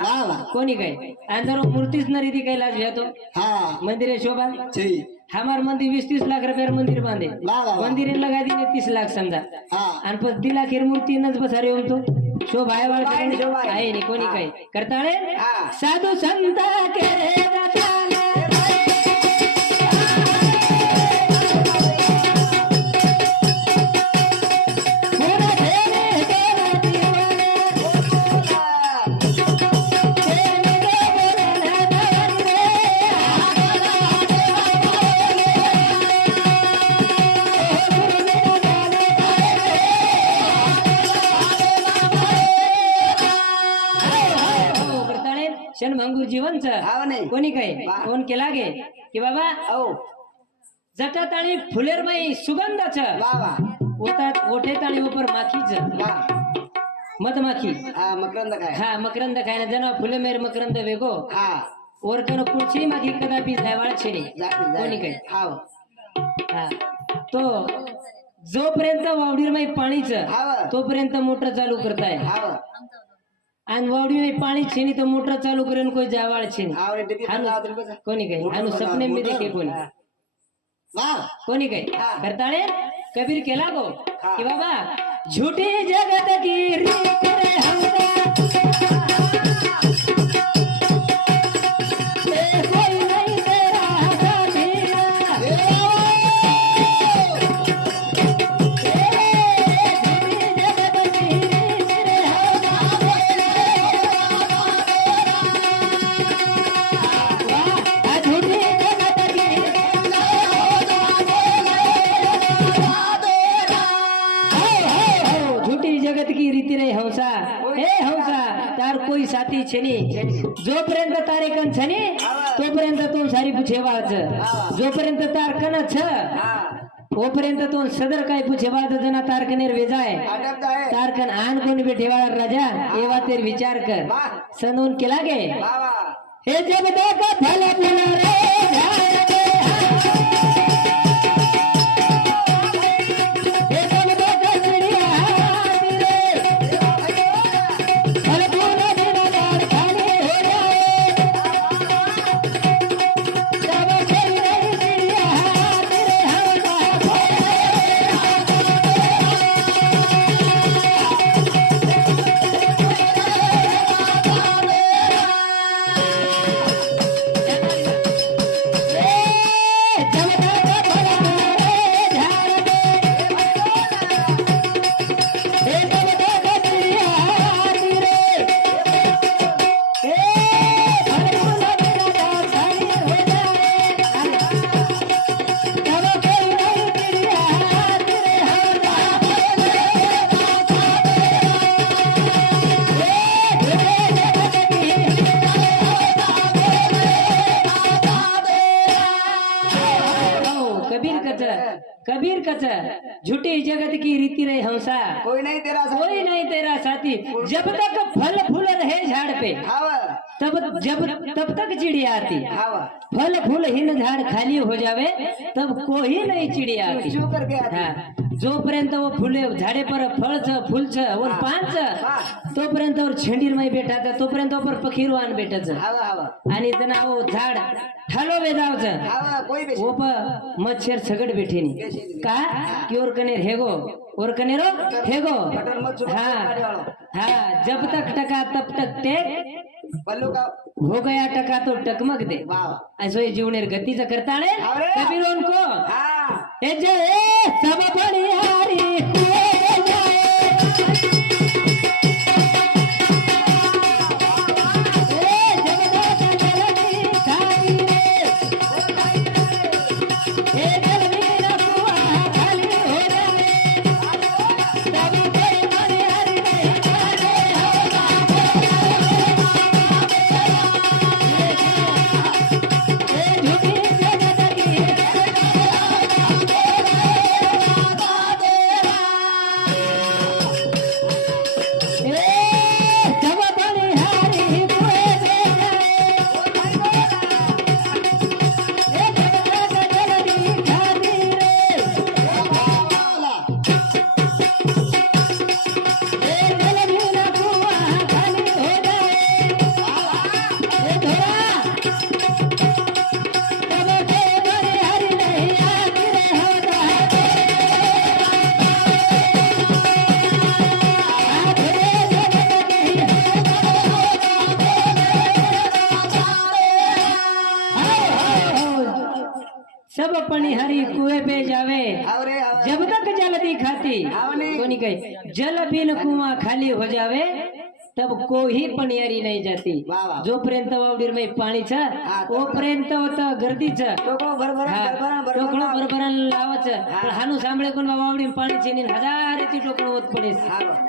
वाह कोणी काही आणि मूर्तीच न रीती कैलास भेटो हाँ. मंदिर है शोभा? हमार मंदिर वीस तीस लाख रुपयार मंदिर बांधे. मंदिर लगा दिले तीस लाख समजा. हाँ. आणि पण दिला खेर मूर्ती नच बसारे होतो शोभा आहे आहे, आहे. आहे कोणी हा. काही करताळे हा. साधू संत जीवनच. हाव नाही कोणी काही वा. कोण केला गे? की बाबा हो. जटाताळी फुलेरबाई सुगंधाच. वाह वाह ओतात ओठेताळी उपर माखीच. मधमाखी. हा मकरंद काय? हा मकरंद खायना जन फुले मेर मकरंद वेगो. हा. ओरकन पुढची माखी कदापि जायवाळ जा- जा- कोणी काही हाव. हा. तो जोपर्यंत वावडीर माई पाणीच हाव. तोपर्यंत मोटर चालू करताय. हाव. पाणी छेनी तर मोटर चालू करेन कोई जायवाळ छेनी कोणी काही बनवा, सपने में. देखे कोणी वाह कोणी काही. करताळे कबीर केला गो. की बाबा झूठी जगत की रीत रे हमका छेनी जोपर्यंत तारे कन छनी तोपर्यंत तो सारी पुछे वाच जोपर्यंत तार कन छ तोपर्यंत तो सदर काय पुछे वाच जना तार कनेर वेजाय अटक जाए तार कन आन कोण बेठेवा राजा एवा तेर विचार कर। सनून केला गे। हे जब देखो फल फूल रे। जगत की रीति रहे हंसा। कोई नहीं तेरा साथी। कोई नहीं तेरा साथी। जब तक फल फूल रहे झाड़ पे तब जब तब तक चिड़िया आती। फल फूल हिन झाड़ खाली हो जावे तब कोई नहीं चिड़िया आती। हा। जोपर्यंत वो फुले झाडे पर फळच फुलच वर पानच तोपर्यंत वर छेंडीर माई भेटायचं तोपर्यंत वर पखीर वान भेटायचं हाव हाव. आणि त्यांना वो झाड ठालो भी ओप मच्छर सगड बेठेनी का? की ओर कनेर हेगो ओर कनेरो हेगो हा हा. जब तक टका तब तक टेक का हो गया टका तो टकमक दे. वाह. जीवनेर गतीचं करताळे अरे! कबीर उनको. हाँ. हे जे ए, सब बनियारी सब पनि हरी कुएं पे जावे। जब तक जलती खाती कोनी कहे जल बिन कुआं खाली हो जावे तब कोई पण यारी नाही जाती। जोपर्यंत वावडीरमध्ये पाणी छ तोपर्यंत तो गर्दी छ। टोकळो भरभरण लावच हानू सांभळे कोण वावडी पाणी छे हजार येते टोकळो होत पडेस।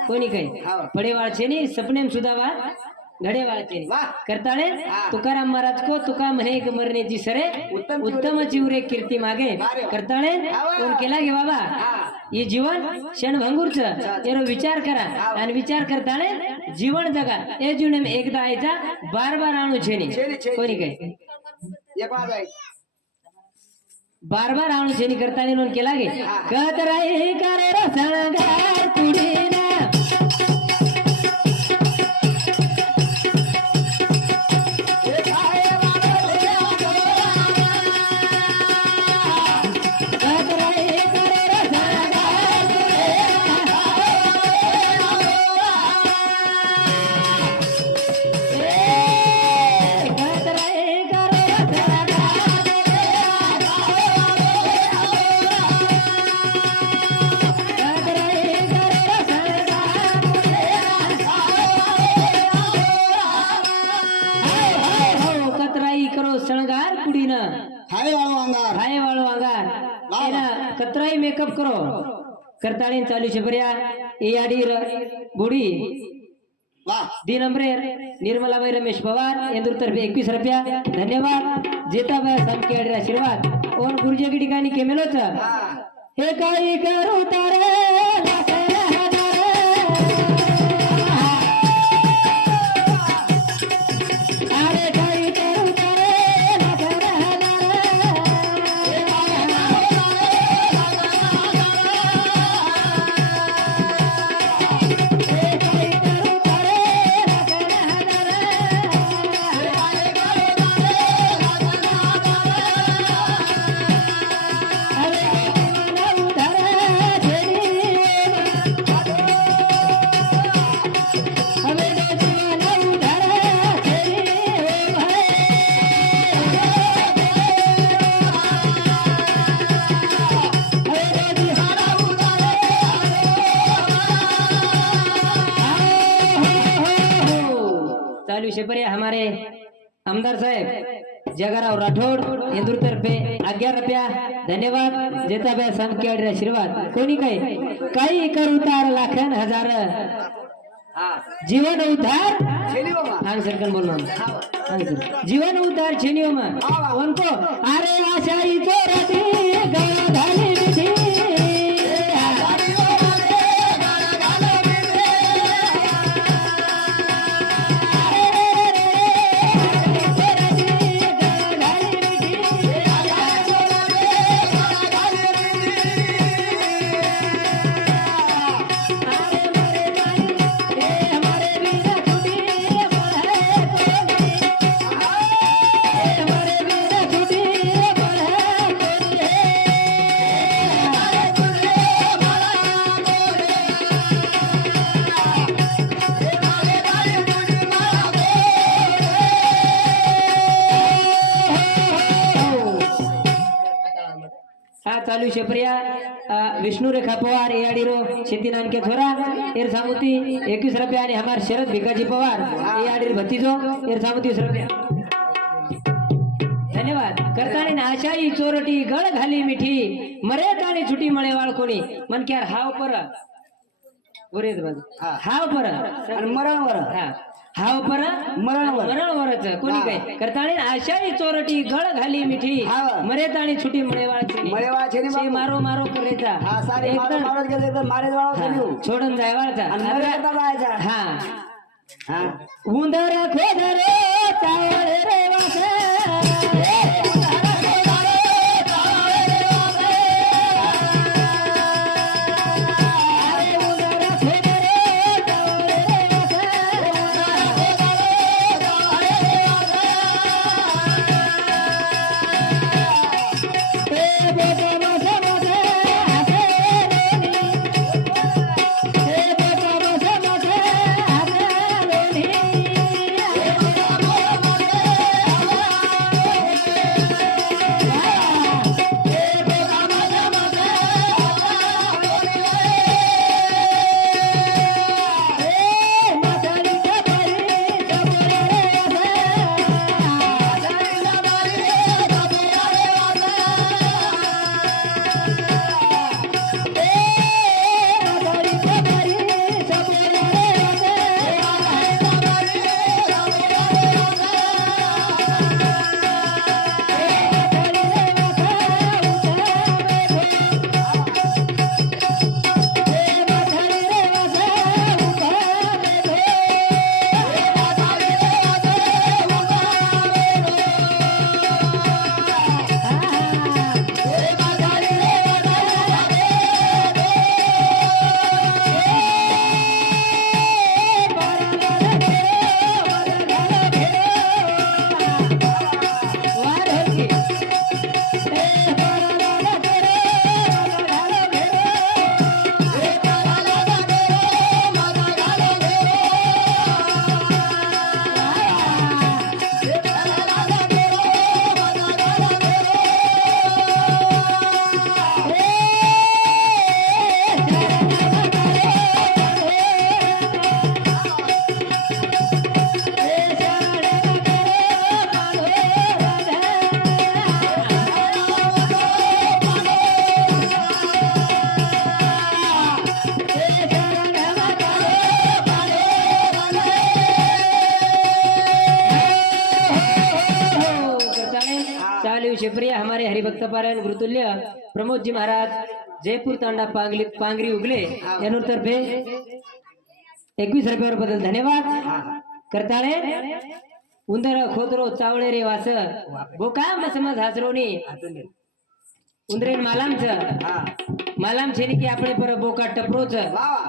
कोणी काही पडेवाळ छे नी सपनेम सुद्धा वा घडेवाळ वा. करताळे हा. तुकाराम महाराज को तुका म्हणे एक मरण्याची सरे उत्तम चिवरे कीर्ती मागे. करताळे हा. कोण केला गे बाबा हा. हे जीवन क्षणभंगूरच एरो विचार करा हा. आणि विचार करताळे जीवन जगा ए जीवन एकदा आयचा बार बार आणू छेनी. कोणी काय बार बार आणू छेनी करताना केला गे हा. कत करे कुडीना मेकअप करो. करताळीन चालू शबर्या ए अडीर बुडी दी नंबरेर निर्मलाबाई रमेश पवार तर्फे एकवीस रुपया. धन्यवाद. जेताबाई सामके आशीर्वाद. ओन गुरुजी ठिकाणी केमेलोच. हे. काही करू तारे? चालू शेपरे हमारे आमदार साहेब जगाराव राठोड इंदूर तर्फे अग्यार रुपया धन्यवाद। जेताबाई सामकेवाडी आशीर्वाद। कोणी काय काही करू तार लाखन हजार। जीवन उद्धार? सांग सरकन बोल जीवन उद्धार छेनियो मा कोणको अरे आशाई चोरती गळा हा चालू शेप्रिया विष्णु रेखा पवार ए आडीरो शेती नानके थोरा एर सामुती एकवीस रुपया आणि हमार शरद भिकाजी पवार ए आडीर भतीजो एर सामुती वीस रुपया धन्यवाद करताणी आशाई चोरटी गळ घाली मिठी मरे ताणी छुटी मळे वाळ कोणी बरेच बाजू. हाव पर आणि मरणवर. हा. हाव पर मरणवर. मरणवरच. कोणी. काय? करताणी आशाई चोरटी गळ घाली मिठी. हाव. मरे ताणी छुटी मळे वाळ कोणी मळेवा छेनी शे बाबू मारो मारो करायचा हा सारे मारत एकदम मारत गेले तर मारे वाळू हा, छेनी सोडून जाय आणि मरे आता- करता जायचा. हा. हा. उंदर खोदर चावळ रे वास भक्त पारायण गुरुतुल्य प्रमोदजी महाराज जयपूर तांडा पांगली पांगरी उगले यांतर्फे एकवीस रुपयावर बदल. धन्यवाद. करताळे उंदर खोदरो चावळे रे वास बोका ઉંદરીન માલામ છે હા માલામ છે ને કે આપણે પર બોકા ટપરો છે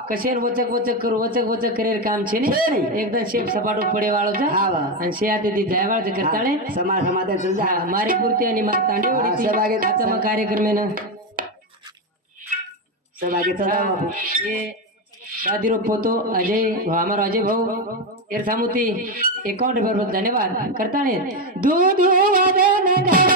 કશેર વચક વચક કરો વચક વચક કરે કામ છે ને એકદમ શેપ સપાટો પડે વાળો છે હા અને શે આતે દી જાય વાળો છે કરતાણે સમા સમાધાન ચલ જા મારી પૂર્તિ અને મારી તાંડી ઓડી થી સભાગે આતમ કાર્યક્રમ ને સભાગે તો બાપુ એ દાદીરો પોતો અજય અમારો અજય ભાઉ એર સામુતી એકાઉન્ટ પર ધન્યવાદ કરતાણે દૂધ વાદે નગર